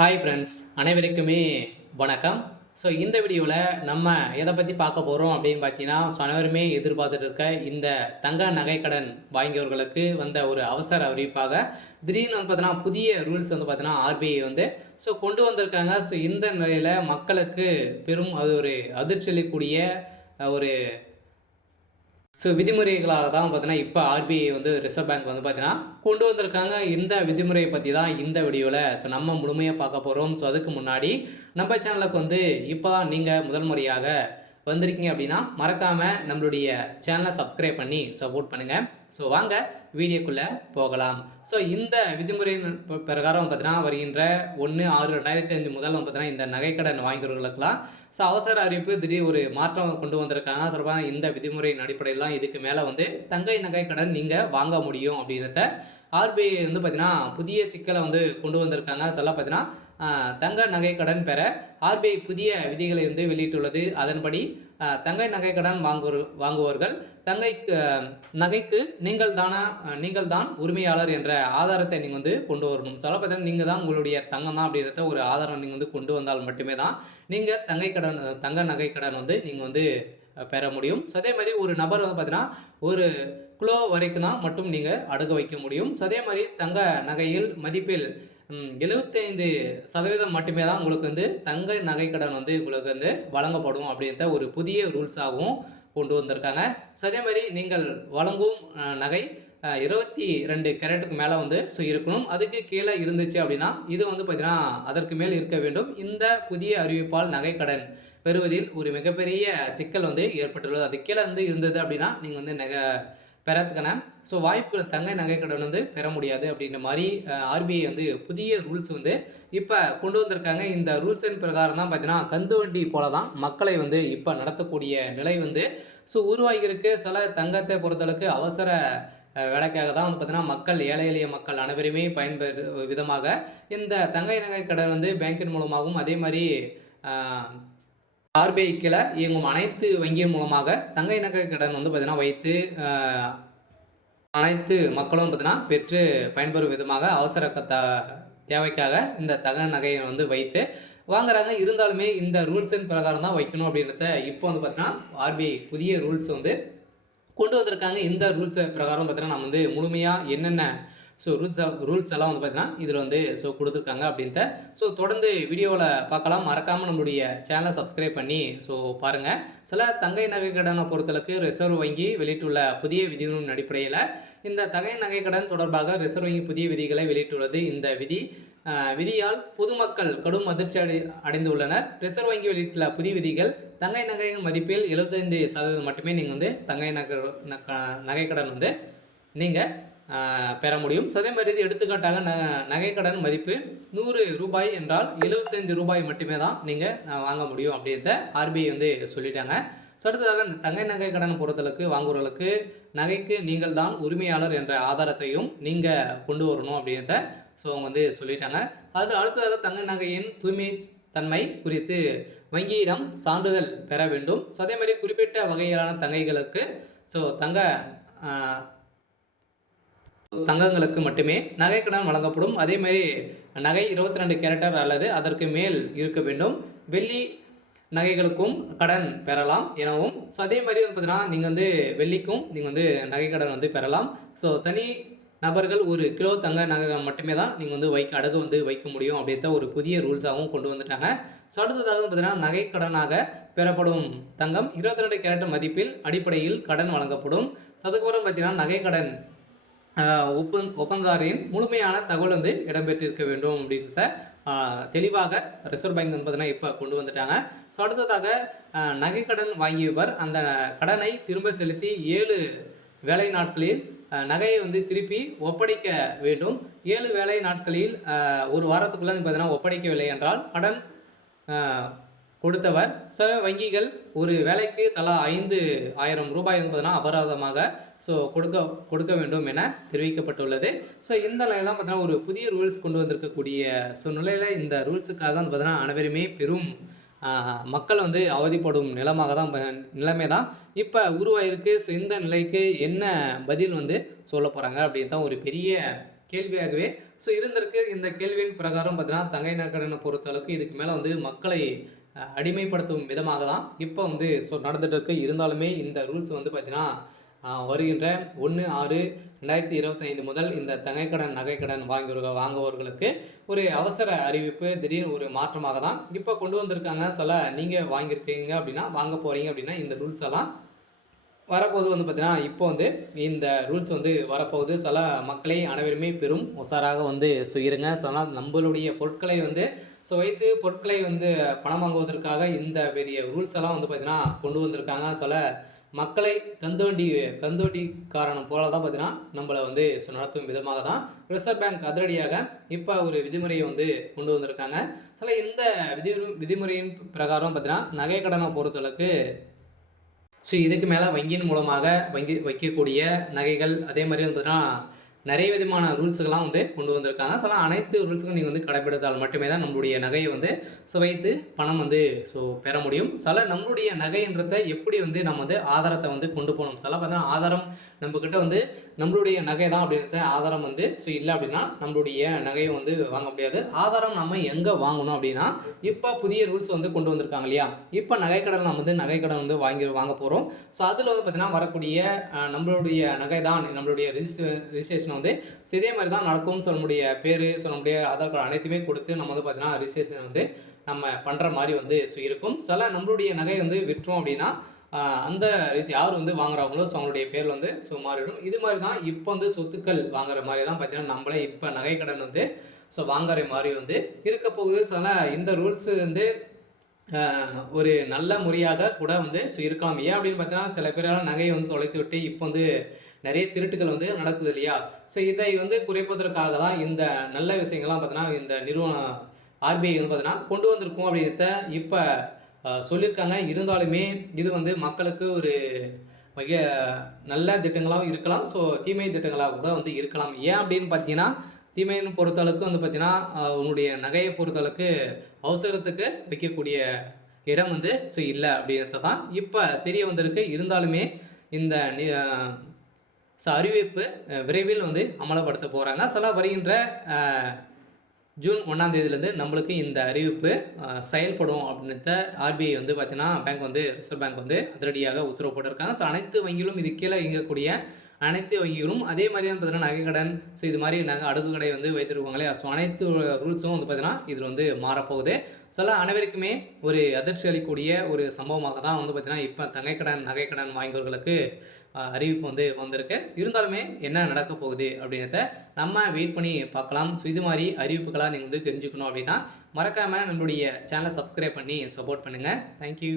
Hi friends, அனைவருக்குமே வணக்கம். So இந்த வீடியோவில் நம்ம எதை பற்றி பார்க்க போகிறோம் அப்படின்னு பார்த்தீங்கன்னா, அனைவருமே எதிர்பார்த்துட்டு இருக்க இந்த தங்க நகைக்கடன் வாங்கியவர்களுக்கு வந்த ஒரு அவசர அறிவிப்பாக திடீர்னு வந்து பார்த்தீங்கன்னா புதிய ரூல்ஸ் வந்து பார்த்தீங்கன்னா ஆர்பிஐ வந்து கொண்டு வந்திருக்காங்க. இந்த நிலையில் மக்களுக்கு பெரும் அது ஒரு அதிர்ச்சி அளிக்கக்கூடிய ஒரு விதிமுறைகளாக தான் பார்த்தீங்கன்னா, இப்போ ஆர்பிஐ வந்து ரிசர்வ் பேங்க் வந்து பார்த்தீங்கன்னா, கொண்டு வந்திருக்காங்க. இந்த விதிமுறையை பத்தி தான் இந்த வீடியோல நம்ம முழுமையா பார்க்க போறோம். அதுக்கு முன்னாடி நம்ம சேனலுக்கு வந்து இப்போ தான் நீங்க முதல் முறையாக வந்திருக்கீங்க அப்படின்னா, மறக்காம நம்மளுடைய சேனலை சப்ஸ்கிரைப் பண்ணி சப்போர்ட் பண்ணுங்க. வாங்க வீடியோக்குள்ள போகலாம். இந்த விதிமுறையின் பிரகாரம் பார்த்தீங்கன்னா, வருகின்ற 1/6/2005 முதல் பார்த்தீங்கன்னா, இந்த நகைக்கடன் வாங்கியவர்களுக்கெல்லாம் அவசர அறிவிப்பு திடீர் ஒரு மாற்றம் கொண்டு வந்திருக்காங்க. சொல்லப்போனா இந்த விதிமுறையின் அடிப்படையில் தான் இதுக்கு மேலே வந்து தங்க நகைக்கடன் நீங்கள் வாங்க முடியும் அப்படின்றத ஆர்பிஐ வந்து பார்த்தீங்கன்னா புதிய சிக்கலை வந்து கொண்டு வந்திருக்காங்க. பார்த்தீங்கன்னா தங்க நகைக்கடன் பெற ஆர்பிஐ புதிய விதிகளை வந்து வெளியிட்டுள்ளது. அதன்படி தங்க நகைக்கடன் வாங்குவோர்கள் நகைக்கு நீங்கள் தான் உரிமையாளர் என்ற ஆதாரத்தை நீங்கள் வந்து கொண்டு வரணும். பார்த்தீங்கன்னா நீங்கள் தான் உங்களுடைய தங்கம் தான் அப்படின்றத ஒரு ஆதாரம் நீங்கள் வந்து கொண்டு வந்தால் மட்டுமே தான் நீங்கள் தங்க நகைக்கடன் வந்து நீங்கள் வந்து பெற முடியும். அதே மாதிரி ஒரு நபர் வந்து பார்த்தீங்கன்னா ஒரு கிலோ வரைக்கும் தான் மட்டும் நீங்கள் அடகு வைக்க முடியும். அதே மாதிரி தங்க நகையில் மதிப்பில் 75% மட்டுமே தான் உங்களுக்கு வந்து தங்க நகைக்கடன் வந்து உங்களுக்கு வந்து வழங்கப்படும் அப்படின்ற ஒரு புதிய ரூல்ஸாகவும் கொண்டு வந்திருக்காங்க. அதே மாதிரி நீங்கள் வழங்கும் நகை 22 கேரட்டுக்கு மேலே வந்து இருக்கணும். அதுக்கு கீழே இருந்துச்சு அப்படின்னா இது வந்து பார்த்தீங்கன்னா அதற்கு மேல் இருக்க வேண்டும். இந்த புதிய அறிவிப்பால் நகைக்கடன் பெறுவதில் ஒரு மிகப்பெரிய சிக்கல் வந்து ஏற்பட்டுள்ளது. அது கீழே வந்து இருந்தது அப்படின்னா நீங்கள் வந்து பெறத்துக்கான வாய்ப்புகள் தங்க நகைக்கடன் வந்து பெற முடியாது அப்படின்ற மாதிரி ஆர்பிஐ வந்து புதிய ரூல்ஸ் வந்து இப்போ கொண்டு வந்திருக்காங்க. இந்த ரூல்ஸின் பிரகாரம் தான் பார்த்தீங்கன்னா கந்து வண்டி போல தான் மக்களை வந்து இப்போ நடத்தக்கூடிய நிலை வந்து உருவாகியிருக்கு. சில தங்கத்தை பொறுத்தளவுக்கு அவசர வேலைக்காக தான் வந்து பார்த்தீங்கன்னா மக்கள் ஏழை எளிய மக்கள் அனைவருமே பயன்பெறு விதமாக இந்த தங்க நகை கடன் வந்து பேங்கின் மூலமாகவும் அதே மாதிரி ஆர்பிஐ கீழே இயங்கும் அனைத்து வங்கியின் மூலமாக தங்க நகை கடன் வந்து பார்த்தீங்கன்னா வைத்து அனைத்து மக்களும் பார்த்தீங்கன்னா பெற்று பயன்பெறும் விதமாக அவசர தேவைக்காக இந்த தங்க நகையை வந்து வைத்து வாங்குறாங்க. இருந்தாலுமே இந்த ரூல்ஸின் பிரகாரம் தான் வைக்கணும் அப்படின்றத இப்போ வந்து பார்த்தீங்கன்னா ஆர்பிஐ புதிய ரூல்ஸ் வந்து கொண்டு வந்திருக்காங்க. இந்த ரூல்ஸை பிரகாரம் பார்த்தீங்கன்னா நம்ம வந்து முழுமையாக என்னென்ன ரூல்ஸ் எல்லாம் வந்து பார்த்தீங்கன்னா இதில் வந்து கொடுத்துருக்காங்க அப்படின்ட்டு தொடர்ந்து வீடியோவில் பார்க்கலாம். மறக்காமல் நம்மளுடைய சேனலை சப்ஸ்கிரைப் பண்ணி பாருங்கள். சில தங்கை நகை கடனை பொறுத்தளவுக்கு ரிசர்வ் வங்கி வெளியிட்டுள்ள புதிய விதிகளின் அடிப்படையில் இந்த தங்கை நகை கடன் தொடர்பாக ரிசர்வ் வங்கி புதிய விதிகளை வெளியிட்டுள்ளது. இந்த விதியால் பொதுமக்கள் கடும் அதிர்ச்சி அடைந்துள்ளனர். ரிசர்வ் வங்கி வெளியிட்டுள்ள புதிய விதிகள் தங்கை நகையின் மதிப்பில் 75% மட்டுமே நீங்கள் வந்து தங்கை நகைக்கடன் வந்து நீங்கள் பெற முடியும். அதே மாதிரி இது எடுத்துக்காட்டாக நகைக்கடன் மதிப்பு 100 ரூபாய் என்றால் 75 ரூபாய் மட்டுமே தான் நீங்கள் வாங்க முடியும் அப்படின்றத ஆர்பிஐ வந்து சொல்லிட்டாங்க. அடுத்ததாக தங்கை நகை கடன் பொறுத்தளவுக்கு வாங்குவர்களுக்கு நகைக்கு நீங்கள் தான் உரிமையாளர் என்ற ஆதாரத்தையும் நீங்கள் கொண்டு வரணும் அப்படின்றத அவங்க வந்து சொல்லிட்டாங்க. அடுத்ததாக தங்க நகையின் தூய்மை தன்மை குறித்து வங்கியிடம் சான்றிதழ் பெற வேண்டும். அதே மாதிரி குறிப்பிட்ட வகையிலான தங்கைகளுக்கு தங்கங்களுக்கு மட்டுமே நகைக்கடன் வழங்கப்படும். அதேமாதிரி நகை 22 கேரட்டர் அல்லது அதற்கு மேல் இருக்க வேண்டும். வெள்ளி நகைகளுக்கும் கடன் பெறலாம் எனவும் அதே மாதிரி வந்து பார்த்தீங்கன்னா நீங்கள் வந்து வெள்ளிக்கும் நீங்கள் வந்து நகைக்கடன் வந்து பெறலாம். தனி நபர்கள் 1 கிலோ தங்க நகை மட்டுமே தான் நீங்கள் வந்து அடகு வந்து வைக்க முடியும் அப்படின்ற ஒரு புதிய ரூல்ஸாகவும் கொண்டு வந்துட்டாங்க. அடுத்ததாக பார்த்தீங்கன்னா நகைக்கடனாக பெறப்படும் தங்கம் 22 கேரட் மதிப்பில் அடிப்படையில் கடன் வழங்கப்படும். அதுக்கப்புறம் பார்த்தீங்கன்னா நகைக்கடன் ஒப்பந்ததாரின் முழுமையான தகவல் வந்து இடம்பெற்றிருக்க வேண்டும் அப்படின்றத தெளிவாக ரிசர்வ் பேங்க் வந்து பார்த்தீங்கன்னா இப்போ கொண்டு வந்துட்டாங்க. அடுத்ததாக நகைக்கடன் வாங்கியவர் அந்த கடனை திரும்ப செலுத்தி 7 வேலை நாட்களில் நகையை வந்து திருப்பி ஒப்படைக்க வேண்டும். 7 வேலை நாட்களில் ஒரு வாரத்துக்குள்ளே பார்த்தீங்கன்னா ஒப்படைக்கவில்லை என்றால் கடன் கொடுத்தவர் வங்கிகள் ஒரு வேலைக்கு தலா 5,000 ரூபாய் வந்து பார்த்தீங்கன்னா அபராதமாக கொடுக்க வேண்டும் என தெரிவிக்கப்பட்டுள்ளது. இந்த நிலையில் தான் பார்த்தீங்கன்னா ஒரு புதிய ரூல்ஸ் கொண்டு வந்திருக்கக்கூடிய நிலையில் இந்த ரூல்ஸுக்காக வந்து பார்த்தீங்கன்னா அனைவருமே பெரும் மக்கள் வந்து அவதிப்படும் நிலைமை தான் இப்போ உருவாயிருக்கு. இந்த நிலைக்கு என்ன பதில் வந்து சொல்ல போகிறாங்க அப்படின்னு தான் ஒரு பெரிய கேள்வியாகவே இருந்திருக்கு. இந்த கேள்வியின் பிரகாரம் பார்த்தீங்கன்னா, தங்கை நகைக்கடனை பொறுத்தளவுக்கு இதுக்கு மேல வந்து மக்களை அடிமைப்படுத்தும் விதமாக தான் இப்போ வந்து நடந்துட்டு இருக்கு. இருந்தாலுமே இந்த ரூல்ஸ் வந்து பார்த்தீங்கன்னா, வருகின்ற 1/6/2025 முதல் இந்த தங்கைக்கடன், நகைக்கடன் வாங்குபவர்களுக்கு ஒரு அவசர அறிவிப்பு, திடீர்னு ஒரு மாற்றமாக தான் இப்போ கொண்டு வந்திருக்காங்க. நீங்க வாங்கியிருக்கீங்க அப்படின்னா, வாங்க போறீங்க அப்படின்னா, இந்த ரூல்ஸ் எல்லாம் வரப்போது வந்து பார்த்தீங்கன்னா, இப்போ வந்து இந்த ரூல்ஸ் வந்து வரப்போகுது. மக்களை அனைவருமே பெரும் உஷாராக வந்து இருங்க. நம்மளுடைய பொருட்களை வந்து வைத்து பொருட்களை வந்து பணம் வாங்குவதற்காக இந்த பெரிய ரூல்ஸ் எல்லாம் வந்து பார்த்தீங்கன்னா, கொண்டு வந்திருக்காங்க. மக்களை கந்துவட்டிக்காரன் போல தான் பார்த்தீங்கன்னா, நம்மள வந்து நடத்தும் விதமாக தான் ரிசர்வ் பேங்க் அதிரடியாக இப்போ ஒரு விதிமுறையை வந்து கொண்டு வந்திருக்காங்க. இந்த விதிமுறையின் பிரகாரம் பார்த்தீங்கன்னா, நகை கடனை பொறுத்தளவுக்கு இதுக்கு மேலே வங்கியின் மூலமாக வைக்கக்கூடிய நகைகள், அதே மாதிரி வந்து பார்த்தீங்கன்னா, நிறைய விதமான ரூல்ஸுகள்லாம் வந்து கொண்டு வந்திருக்காங்க. அனைத்து ரூல்ஸுக்கும் நீங்கள் வந்து கடைப்பிடித்தால் மட்டுமே தான் நம்மளுடைய நகையை வந்து வைத்து பணம் வந்து பெற முடியும். நம்மளுடைய நகைன்றத எப்படி வந்து நம்ம வந்து ஆதாரத்தை வந்து கொண்டு போகணும். பார்த்தீங்கன்னா, ஆதாரம் நம்மக்கிட்ட வந்து நம்மளுடைய நகை தான் அப்படின்றத ஆதாரம் வந்து இல்லை அப்படின்னா நம்மளுடைய நகையை வந்து வாங்க முடியாது. ஆதாரம் நம்ம எங்கே வாங்கணும் அப்படின்னா, இப்போ புதிய ரூல்ஸ் வந்து கொண்டு வந்திருக்காங்க இல்லையா? இப்போ நகைக்கடன் நம்ம வந்து நகைக்கடன் வந்து வாங்க போகிறோம். அதில் வந்து பார்த்தீங்கன்னா, வரக்கூடிய நம்மளுடைய நகை தான் நம்மளுடைய ரிஜிஸ்ட்ரேஷன் வந்து இதே மாதிரி தான் நடக்கும்னு நம்முடைய பேர், நம்முடைய ஆதார் கார்டு அனைத்துமே கொடுத்து நம்ம வந்து பார்த்தீங்கன்னா, ரிஜிஸ்ட்ரேஷன் வந்து நம்ம பண்ணுற மாதிரி வந்து இருக்கும். நம்மளுடைய நகை வந்து விற்றோம் அப்படின்னா, அந்த யார் வந்து வாங்குறாங்களோ அவங்களுடைய பேர் வந்து மாறிடும். இது மாதிரி தான் இப்போ வந்து சொத்துக்கள் வாங்குற மாதிரி தான் பார்த்தீங்கன்னா, நம்மளே இப்போ நகைக்கடன் வந்து வாங்குற மாதிரி வந்து இருக்க போகுது. இந்த ரூல்ஸ் வந்து ஒரு நல்ல முறையாக கூட வந்து இருக்கலாம். ஏன் அப்படின்னு பார்த்தீங்கன்னா, சில பேரெல்லாம் நகையை வந்து தொலைத்து விட்டு இப்போ வந்து நிறைய திருட்டுகள் வந்து நடக்குது இல்லையா? இதை வந்து குறைப்பதற்காக தான் இந்த நல்ல விஷயங்கள்லாம் பார்த்தீங்கன்னா, இந்த நிறுவனம் ஆர்பிஐ வந்து பார்த்தீங்கன்னா கொண்டு வந்திருக்கும் அப்படின்றத இப்போ சொல்லியிருக்காங்க. இருந்தாலுமே இது வந்து மக்களுக்கு ஒரு மிக நல்ல திட்டங்களாகவும் இருக்கலாம். தீமை திட்டங்களாக கூட வந்து இருக்கலாம். ஏன் அப்படின்னு பார்த்தீங்கன்னா, தீமைன்னு பொறுத்தளவுக்கு வந்து பார்த்தீங்கன்னா, உன்னுடைய நகையை பொறுத்தளவுக்கு அவசரத்துக்கு வைக்கக்கூடிய இடம் வந்து இல்லை அப்படின்றத தான் இப்போ தெரிய வந்திருக்கு. இருந்தாலுமே இந்த அறிவிப்பு விரைவில் வந்து அமலப்படுத்த போகிறாங்க. வருகின்ற ஜூன் 1ஆம் தேதியிலேருந்து நம்மளுக்கு இந்த அறிவிப்பு செயல்படும் அப்படின்றத ஆர்பிஐ வந்து பார்த்தீங்கன்னா, ரிசர்வ் பேங்க் வந்து அதிரடியாக உத்தரவு போட்டிருக்காங்க. அனைத்து வங்கிகளும் இது கீழே இயங்கக்கூடிய அனைத்து வங்கிகளும் அதே மாதிரியான பார்த்தீங்கன்னா, நகைக்கடன் இது மாதிரி அடுக்கு கடை வந்து வைத்திருப்பாங்க இல்லையா? அனைத்து ரூல்ஸும் வந்து பார்த்தீங்கன்னா, இதில் வந்து மாறப்போகுது. அனைவருக்குமே ஒரு அதிர்ச்சி அளிக்கக்கூடிய ஒரு சம்பவமாக தான் வந்து பார்த்தீங்கன்னா, இப்போ தங்கைக்கடன், நகைக்கடன் வாங்கியவர்களுக்கு அறிவிப்பு வந்து வந்திருக்கு. இருந்தாலுமே என்ன நடக்க போகுது அப்படின்றத நம்ம வெயிட் பண்ணி பார்க்கலாம். இது மாதிரி அறிவிப்புகளாக நீங்கள் வந்து தெரிஞ்சுக்கணும் அப்படின்னா, மறக்காமல் நம்மளுடைய சேனலை சப்ஸ்கிரைப் பண்ணி சப்போர்ட் பண்ணுங்கள். தேங்க்யூ.